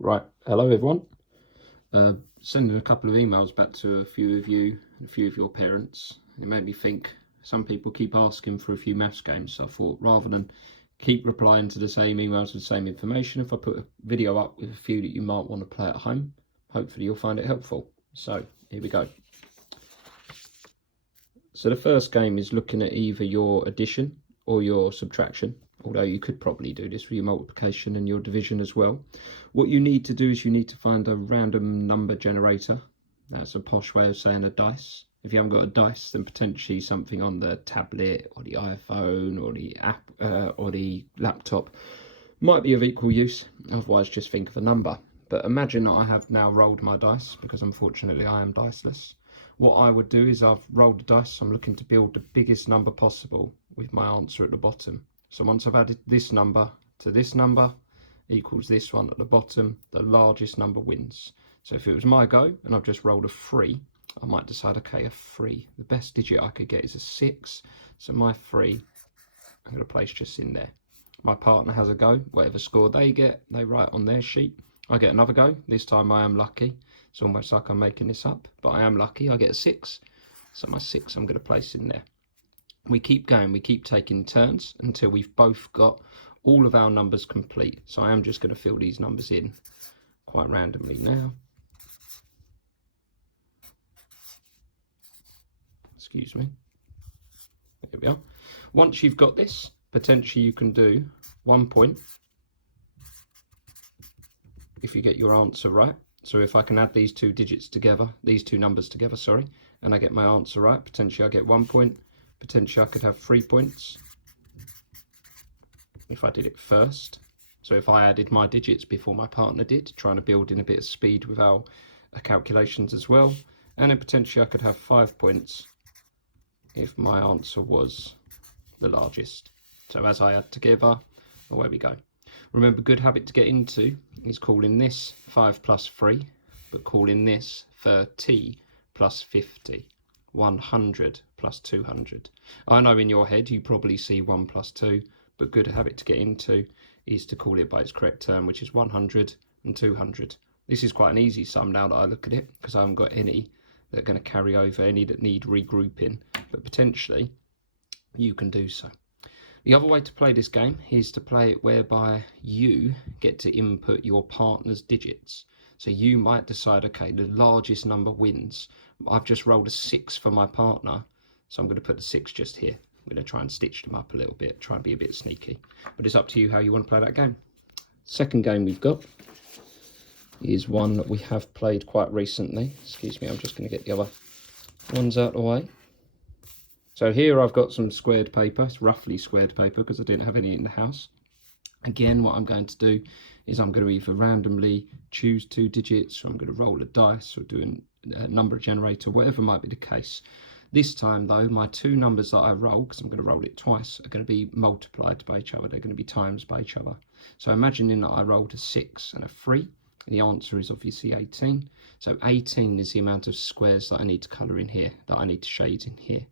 Right, hello everyone. Sending a couple of emails back to a few of you and a few of your parents. It made me think some people keep asking for a few maths games, so I thought rather than keep replying to the same emails with the same information, if I put a video up with a few that you might want to play at home, hopefully you'll find it helpful. So here we go. So the first game is looking at either your addition or your subtraction, although you could probably do this for your multiplication and your division as well. What you need to do is you need to find a random number generator. That's a posh way of saying a dice. If you haven't got a dice, then potentially something on the tablet or the iPhone or the app or the laptop might be of equal use. Otherwise, just think of a number. But imagine that I have now rolled my dice, because unfortunately I am diceless. What I would do is I've rolled the dice. I'm looking to build the biggest number possible with my answer at the bottom. So once I've added this number to this number equals this one at the bottom, the largest number wins. So if it was my go and I've just rolled a 3, I might decide, okay, a 3. The best digit I could get is a 6. So my 3, I'm going to place just in there. My partner has a go. Whatever score they get, they write on their sheet. I get another go. This time I am lucky. It's almost like I'm making this up, but I am lucky. I get a 6. So my 6 I'm going to place in there. We keep going. We keep taking turns until we've both got all of our numbers complete. So I am just going to fill these numbers in quite randomly now. Excuse me. There we are. Once you've got this, potentially you can do 1 point if you get your answer right. So if I can add these two digits together, these two numbers together, sorry, and I get my answer right, potentially I get 1 point. Potentially I could have 3 points if I did it first. So if I added my digits before my partner did, trying to build in a bit of speed with our calculations as well. And then potentially I could have 5 points if my answer was the largest. So as I add together, away we go. Remember, good habit to get into is calling this 5 plus 3, but calling this 30 plus 50, 100 plus 200. I know in your head you probably see 1 plus 2, but good habit to get into is to call it by its correct term, which is 100 and 200. This is quite an easy sum now that I look at it, because I haven't got any that are going to carry over, any that need regrouping, but potentially you can do so. The other way to play this game is to play it whereby you get to input your partner's digits. So you might decide, okay, the largest number wins. I've just rolled a 6 for my partner, so I'm going to put the 6 just here. I'm going to try and stitch them up a little bit, try and be a bit sneaky. But it's up to you how you want to play that game. Second game we've got is one that we have played quite recently. Excuse me, I'm just going to get the other ones out of the way. So here I've got some squared paper. It's roughly squared paper because I didn't have any in the house. Again, what I'm going to do is I'm going to either randomly choose 2 digits, or I'm going to roll a dice, or do a number generator, whatever might be the case. This time though, my 2 numbers that I roll, because I'm going to roll it twice, are going to be multiplied by each other. They're going to be times by each other. So imagining that I rolled a 6 and a 3. The answer is obviously 18. So 18 is the amount of squares that I need to colour in here, that I need to shade in here.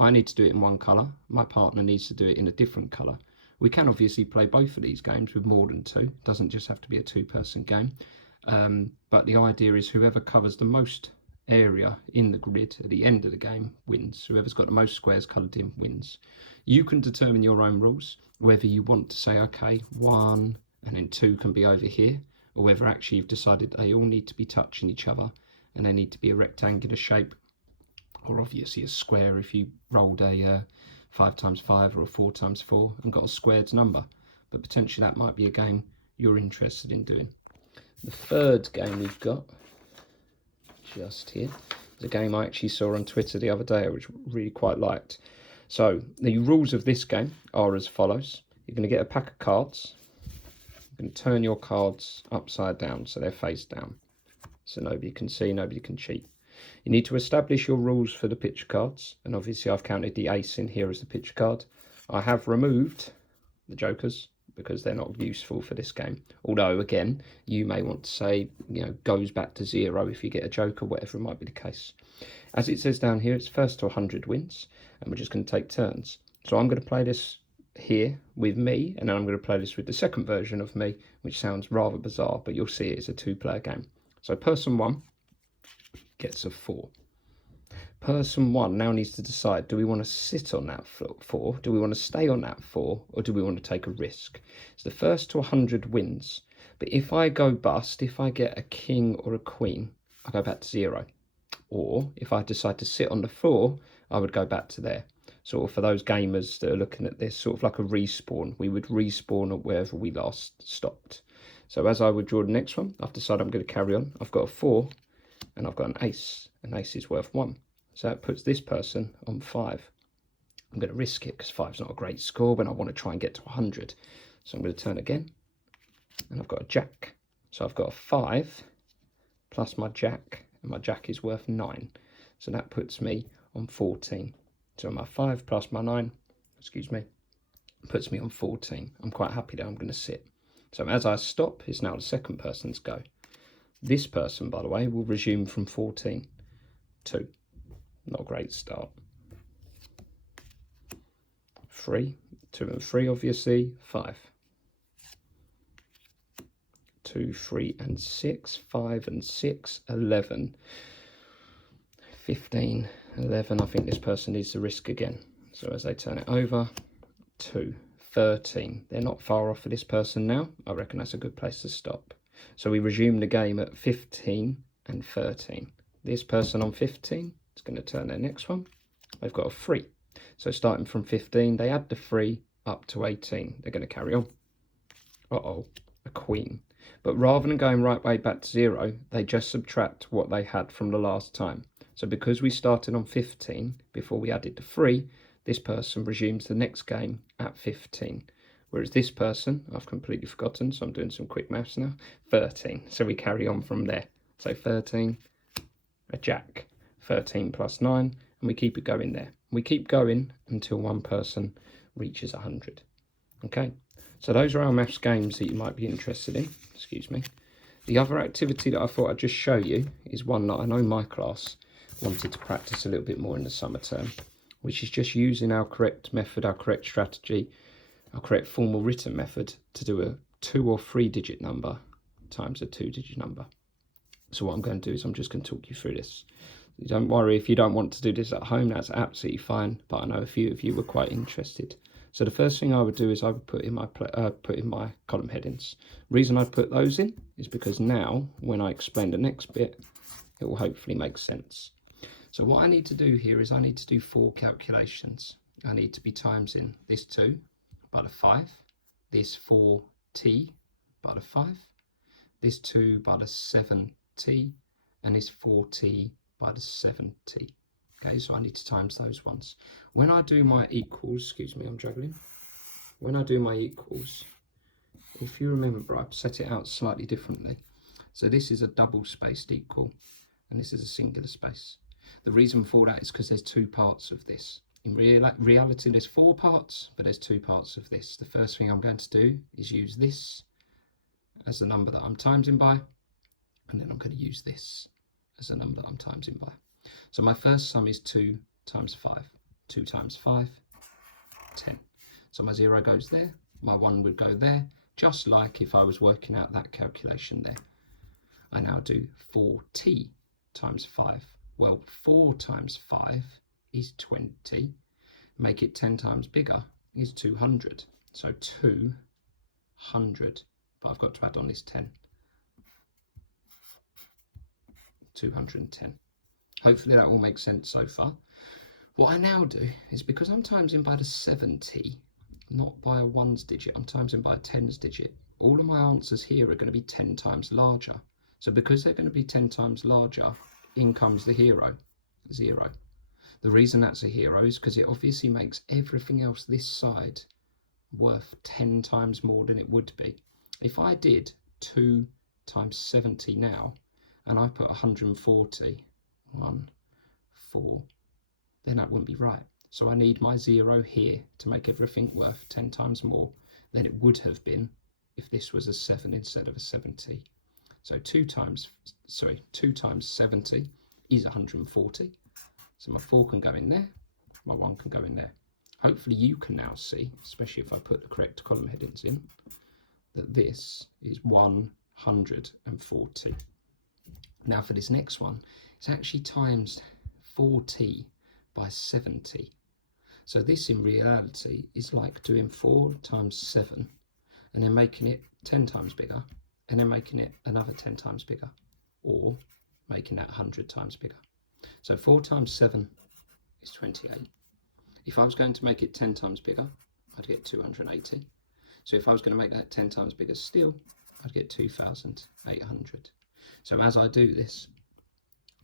I need to do it in one colour. My partner needs to do it in a different colour. We can obviously play both of these games with more than 2. It doesn't just have to be a 2-person game. But the idea is whoever covers the most area in the grid at the end of the game wins. Whoever's got the most squares coloured in wins. You can determine your own rules, whether you want to say, okay, 1 and then 2 can be over here, or whether actually you've decided they all need to be touching each other and they need to be a rectangular shape, or obviously a square if you rolled a 5 times 5 or a 4 times 4 and got a squared number. But potentially that might be a game you're interested in doing. The third game we've got just here is a game I actually saw on Twitter the other day, which I really quite liked. So the rules of this game are as follows. You're going to get a pack of cards. You're going to turn your cards upside down so they're face down, so nobody can see, nobody can cheat. You need to establish your rules for the picture cards, and obviously I've counted the ace in here as the picture card. I have removed the jokers because they're not useful for this game. Although, again, you may want to say, goes back to 0 if you get a joker, whatever it might be the case. As it says down here, it's first to 100 wins, and we're just going to take turns. So I'm going to play this here with me, and then I'm going to play this with the second version of me, which sounds rather bizarre, but you'll see it's a 2-player game. So person 1 gets a 4. Person 1 now needs to decide, do we want to sit on that 4, do we want to stay on that 4, or do we want to take a risk? So the first to 100 wins, but if I go bust, if I get a king or a queen, I go back to 0. Or if I decide to sit on the 4, I would go back to there. Sort of for those gamers that are looking at this, sort of like a respawn. We would respawn at wherever we last stopped. So as I would draw the next one, I've decided I'm going to carry on. I've got a 4 and I've got an ace. An ace is worth 1. So that puts this person on 5. I'm going to risk it because 5's not a great score when I want to try and get to 100. So I'm going to turn again. And I've got a jack. So I've got a 5 plus my jack. And my jack is worth 9. So that puts me on 14. So my 5 plus my 9, excuse me, puts me on 14. I'm quite happy that I'm going to sit. So as I stop, it's now the second person's go. This person, by the way, will resume from 14. 2. Not a great start. 3. 2 and 3, obviously. 5. 2, 3 and 6. 5 and 6. 11. 15. 11, I think this person needs to risk again. So as they turn it over, 2, 13. They're not far off for this person now. I reckon that's a good place to stop. So we resume the game at 15 and 13. This person on 15 is going to turn their next one. They've got a 3. So starting from 15, they add the 3 up to 18. They're going to carry on. Uh-oh, a queen. But rather than going right way back to 0, they just subtract what they had from the last time. So because we started on 15 before we added the 3, this person resumes the next game at 15. Whereas this person, I've completely forgotten, so I'm doing some quick maths now, 13. So we carry on from there. So 13, a jack, 13 plus 9, and we keep it going there. We keep going until one person reaches 100. Okay, so those are our maths games that you might be interested in. Excuse me. The other activity that I thought I'd just show you is one that I know my class wanted to practice a little bit more in the summer term, which is just using our correct method, our correct strategy, our correct formal written method to do a 2 or 3 digit number times a 2-digit number. So what I'm going to do is I'm just going to talk you through this. Don't worry if you don't want to do this at home, that's absolutely fine, but I know a few of you were quite interested. So the first thing I would do is I would put in my column headings. Reason I put those in is because now when I explain the next bit, it will hopefully make sense. So what I need to do here is I need to do 4 calculations. I need to be timesing this 2 by the 5, this 4t by the 5, this 2 by the 7t, and this 4t by the 7t. Okay, so I need to times those ones. When I do my equals, excuse me, I'm juggling. When I do my equals, if you remember, I've set it out slightly differently. So this is a double-spaced equal, and this is a singular space. The reason for that is because there's 2 parts of this. In reality, there's 4 parts, but there's 2 parts of this. The first thing I'm going to do is use this as the number that I'm timesing by, and then I'm going to use this as the number that I'm timesing by. So my first sum is 2 times 5. 2 times 5, 10. So my 0 goes there, my 1 would go there, just like if I was working out that calculation there. I now do 4t times 5. Well, 4 times 5 is 20. Make it 10 times bigger is 200. So 200. But I've got to add on this 10. 210. Hopefully that all makes sense so far. What I now do is, because I'm timesing by the 7t, not by a 1's digit, I'm timesing by a 10's digit. All of my answers here are going to be 10 times larger. So because they're going to be 10 times larger, in comes the hero, 0. The reason that's a hero is because it obviously makes everything else this side worth 10 times more than it would be. If I did 2 times 70 now, and I put 140, 1, 4, then that wouldn't be right. So I need my 0 here to make everything worth 10 times more than it would have been if this was a 7 instead of a 70. So 2 times 70 is 140. So my 4 can go in there, my 1 can go in there. hopefully you can now see, especially if I put the correct column headings in, that this is 140. Now for this next one, it's actually times 4t by 70. So this in reality is like doing 4 times 7 and then making it 10 times bigger and then making it another 10 times bigger, or making that 100 times bigger. So 4 times 7 is 28. If I was going to make it 10 times bigger, I'd get 280. So if I was going to make that 10 times bigger still, I'd get 2,800. So as I do this,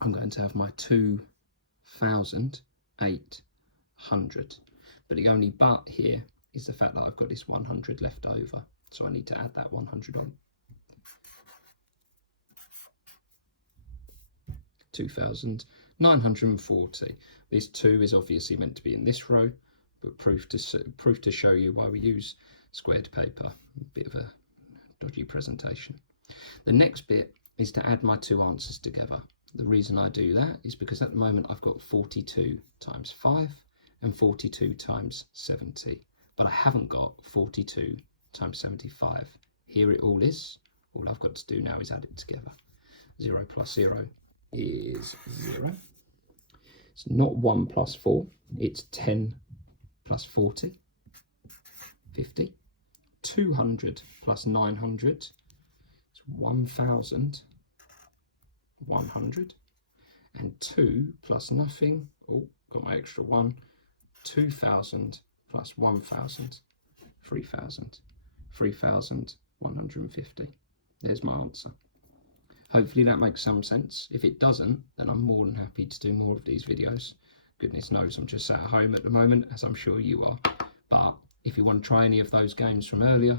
I'm going to have my 2,800. But the only but here is the fact that I've got this 100 left over. So I need to add that 100 on. 2,940. This 2 is obviously meant to be in this row, but proof to show you why we use squared paper. A bit of a dodgy presentation. The next bit is to add my two answers together. The reason I do that is because at the moment I've got 42 times 5 and 42 times 70, but I haven't got 42 times 75. Here it all is. All I've got to do now is add it together. 0 plus 0 is 0. It's not 1 plus 4, it's 10 plus 40, 50. 200 plus 900 is 1,100. And 2 plus nothing, oh, got my extra 1, 2,000 plus 1,000, 3,000, 3,150. There's my answer. Hopefully that makes some sense. If it doesn't, then I'm more than happy to do more of these videos. Goodness knows I'm just sat at home at the moment, as I'm sure you are. But if you want to try any of those games from earlier,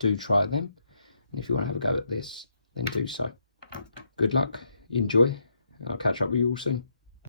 do try them. And if you want to have a go at this, then do so. Good luck, enjoy, and I'll catch up with you all soon.